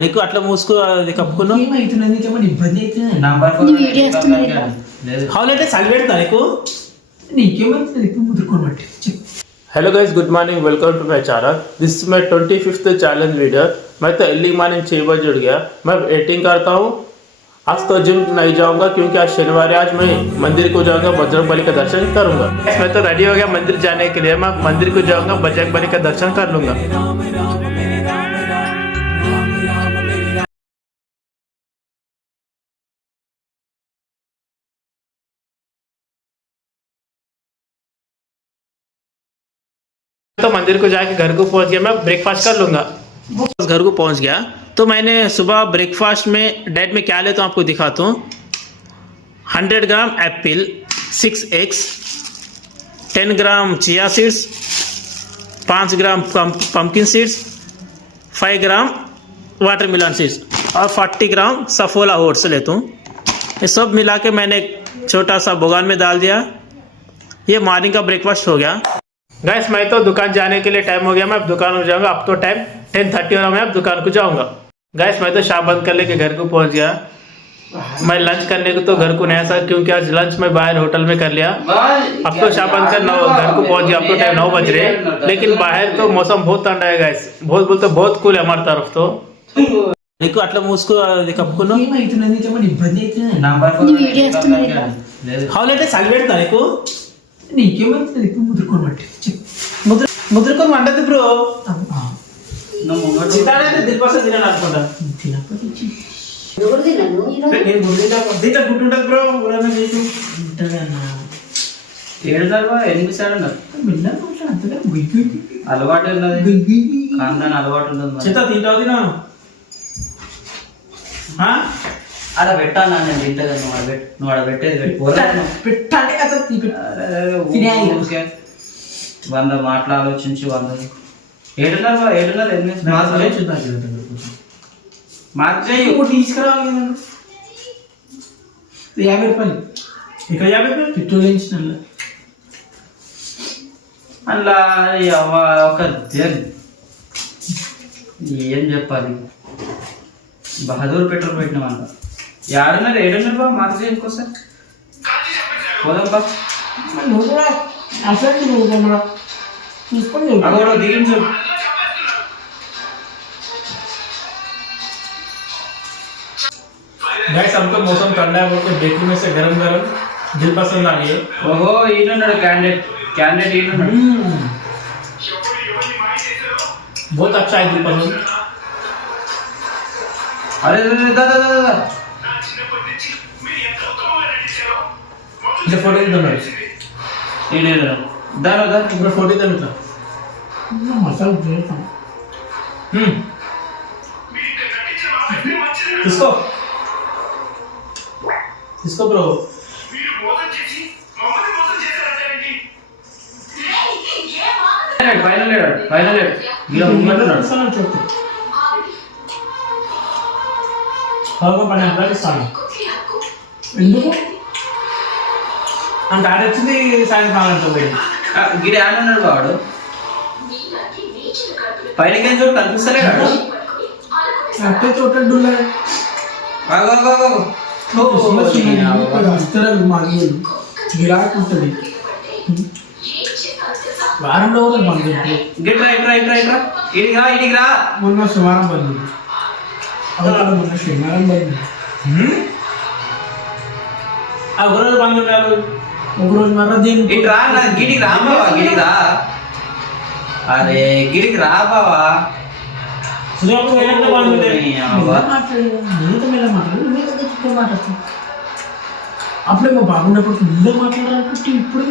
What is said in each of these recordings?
నీకు అట్లా మూసుకో అది కప్పుకున్నావు. ఏమైతున్నది నీకేమన్నా ఇబ్బంది అవుతుంది? హౌలైతే చలి పెడతా నీకు. నీకేమైతుంది ఇప్పుడు ముదురుకొని బట్టి చెప్పు. Hello guys, good morning, welcome to my channel. This is my 25th challenge video. मैं तो अर्ली मॉर्निंग 6 बजे उठ गया। मैं एडिटिंग करता हूँ। आज तो जिम नहीं जाऊंगा क्योंकि आज शनिवार है। आज मैं मंदिर को जाऊंगा, बजरंग बली का दर्शन करूंगा। मैं तो रेडी हो गया मंदिर जाने के लिए। मैं मंदिर को जाऊंगा, बजरंग बली का दर्शन कर लूंगा। तो मंदिर को जाके घर को पहुंच गया। मैं ब्रेकफास्ट कर लूंगा। घर को पहुंच गया तो मैंने सुबह ब्रेकफास्ट में डाइट में क्या लेता हूँ आपको दिखाता हूँ। 100 ग्राम एप्पल, 6 एग्स, 10 ग्राम चिया सीड्स, 5 ग्राम पम्पकिन सीड्स, 5 ग्राम वाटरमेलन सीड्स और 40 ग्राम सफोला ओट्स लेता हूँ। ये सब मिला के मैंने छोटा सा बोगान में डाल दिया। ये मॉर्निंग का ब्रेकफास्ट हो गया। गैस मैं तो दुकान जाने के लिए टाइम हो गया। मैं अब दुकान में जाऊंगा। अब तो टाइम 10:30 हो रहा। मैं अब दुकान को जाऊंगा। गैस मैं तो शॉप बंद कर लेके घर को पहुंच गया। मैं लंच करने को तो घर को नहीं आया क्योंकि आज लंच मैं बाहर होटल में कर लिया। अब तो शॉप बंद कर घर को पहुंच गया। अब तो टाइम 9 बज रहे, लेकिन बाहर तो मौसम बहुत ठंडा है गैस। बहुत बोलते बहुत कूल है हमारी तरफ तो। నీకు అట్లా మూసుకో అది కప్పుకున్నావు. ఏమైతున్నది నీకేమన్నా ఇబ్బంది అవుతుంది? హౌలైతే చలి పెడతా నీకు. నీకేమైతుంది ఇప్పుడు ముదురుకొని బట్టి చెప్పు. ముద్రకొని వండదు బ్రో. చితాడైతే దిల్పస తినాలి అనుకుంటా. తినకపోతే నేను దీంట్లో గుడ్డు ఉంటుంది బ్రో. ఊరన్నా చేసి అలవాటు ఉన్నది, కాందాని అలవాటు ఉన్నది. చిత్త తింటావు తినా అలా పెట్టాను నేను తింటా. నువ్వు అక్కడ పెట్టేది పెట్టాలి కదా. వంద మాటలు ఆలోచించి 100 ఏడున్నర మార్క్ చేయి. తీసుకురావాలి 50 రూపాయలు. ఇక్కడ 50 రూపాయలు పెట్రోల్ వేయించిన అలా ఒక ఏం చెప్పాలి. బహదూర్ పెట్రోల్ పెట్టినామంట. 700 బా మార్క్ చేయి. ఇంకోసారి పోదాం బా. నువ్వు కూడా అసలు నువ్వు చూసుకొని అక్కడ దిగించు. गैस हमको मौसम ठंडा है बोलते बेकरी में से गरम गरम दिल पसंद आ गई। ఓహో ఈయనున్నాడు క్యాండిడేట్ ఈయనున్నాడు. बहुत अच्छा है दिल पसंद। అరే దాదా इधर फोटो दे दो। దాని इधर फोटो दे मित्र। మసాలా చేస్తాం. इसको इसको ब्रो। ఫైనల్ ఇలా ముంగట్టున్నాడు. పని ప్రకటిస్తాను. ఎందుకు అంటే ఆడొచ్చింది సాయంత్రం అంటుంది. గిడి ఆడ ఉన్నాడు వాడు. పైనకేం చూడు కనిపిస్తలే వాడు. అట్టే చోట గిరాక్ ఉంటుంది. వారంలో కూడా బంద్. ఇట్రా ఇడికి రా. మొన్న శనివారం బంద్. మొన్న శనివారం బంద్. ఆ ఒకరోజు బంద్ ఉండాలి. ఒకరోజు మరో దీనికి ఇట్రా. గిడికి రా బావా. గిడికి రా. అరే గిడికి రా బావా. అప్పుడే మా బాగున్నప్పుడు ముందే మాట్లాడాలంటే ఇప్పుడు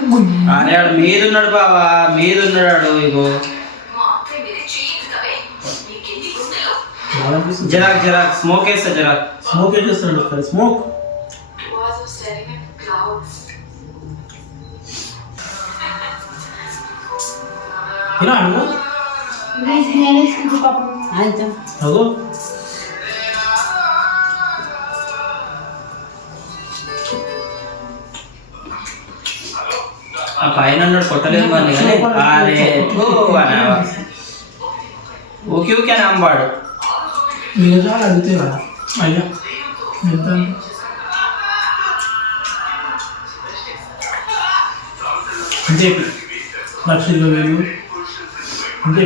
మీద ఉన్నాడు బావా. మీద ఉన్నాడు. ఇగో జరాక్ స్మోక్ వేస్తా. స్మోక్ వేసేస్తున్నాడు. స్మోక్ తినాను. అగో ఆ పైన కొట్టలేదు కానీ అరే ఓకే ఓకే అని అంబాడు. నిజాలు అడిగితే కదా అయ్యా ఎంత అంతే 1,20,000 అంతే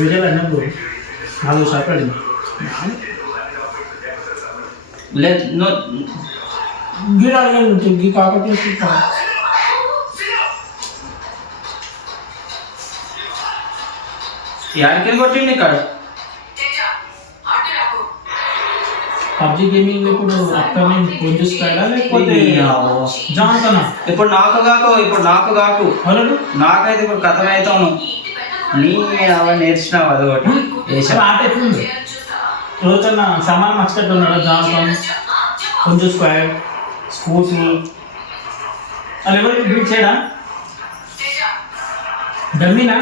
విజయాలు అన్నప్పుడు 4 శాతం అడిగింది లేదు నో గీడ అడగాలి గీ కాకపోతే యాడికి కొట్టిండి ఇక్కడ పబ్జి గేమింగ్ ఇప్పుడు అప్కమింగ్ పుంజుస్తాడా లేకపోతే జాన్సనా ఇప్పుడు నాకు కాకు అవును నాకైతే ఇప్పుడు కథ అవుతాను నీ అవ నేర్చినావు అది ఒకటి వేసా ఆట ఎట్లుంది రోజున సామాన్ మర్చిపెట్టి ఉన్నాడు జాన్సన్ పుంజు స్క్వాడ్ స్కూల్స్ అది ఎవరికి బీట్ చేయడా డమ్మీనా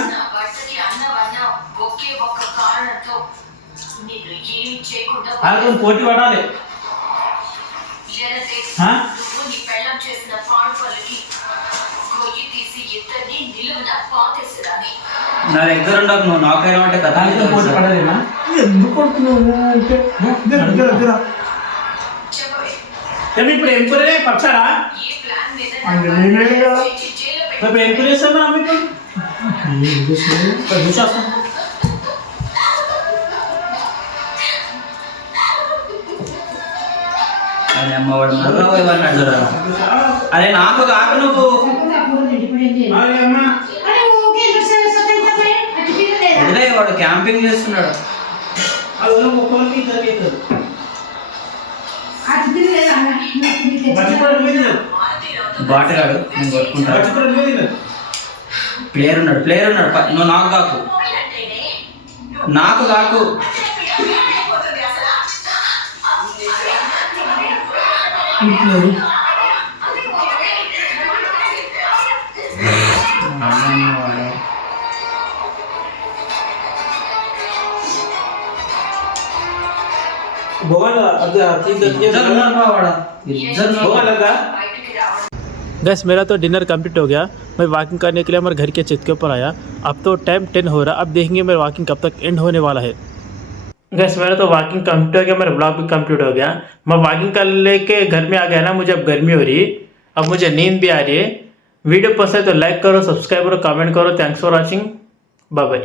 వాళ్ళతో పోటీ పడాలి నా దగ్గర ఉండకు నువ్వు నాకైనా అంటే కథ వాళ్ళతో పోటీ పడాలేనా ఎందుకు కొడుతున్నావు ఇప్పుడు ఎంక్వైరీ పచ్చారా ఇప్పుడు ఎంక్వైరీ చేస్తాం మీకు చూసేస్తాం ఆయన అమ్మవాడు ఇవన్నీ అడుగురా అరే నాకు కాక నువ్వు వదిలే వాడు క్యాంపింగ్ చేస్తున్నాడు బాటగాడు నేను కొట్టుకుంటాను ప్లేయర్ ఉన్నాడు నువ్వు నాకు కాకు गैस मेरा तो डिनर कंप्लीट हो गया। मैं वॉकिंग करने के लिए हमारे घर के छत के ऊपर आया। अब तो टाइम 10 हो रहा, अब देखेंगे मेरा वॉकिंग कब तक एंड होने वाला है। गैस मेरा तो वॉकिंग कंप्लीट हो गया, मेरा ब्लॉग भी कंप्लीट हो गया। मैं वॉकिंग कर लेके घर में आ गया ना, मुझे अब गर्मी हो रही, अब मुझे नींद भी आ रही है। वीडियो पसंद है तो लाइक करो, सब्सक्राइब करो, कमेंट करो। Thanks for watching, bye bye.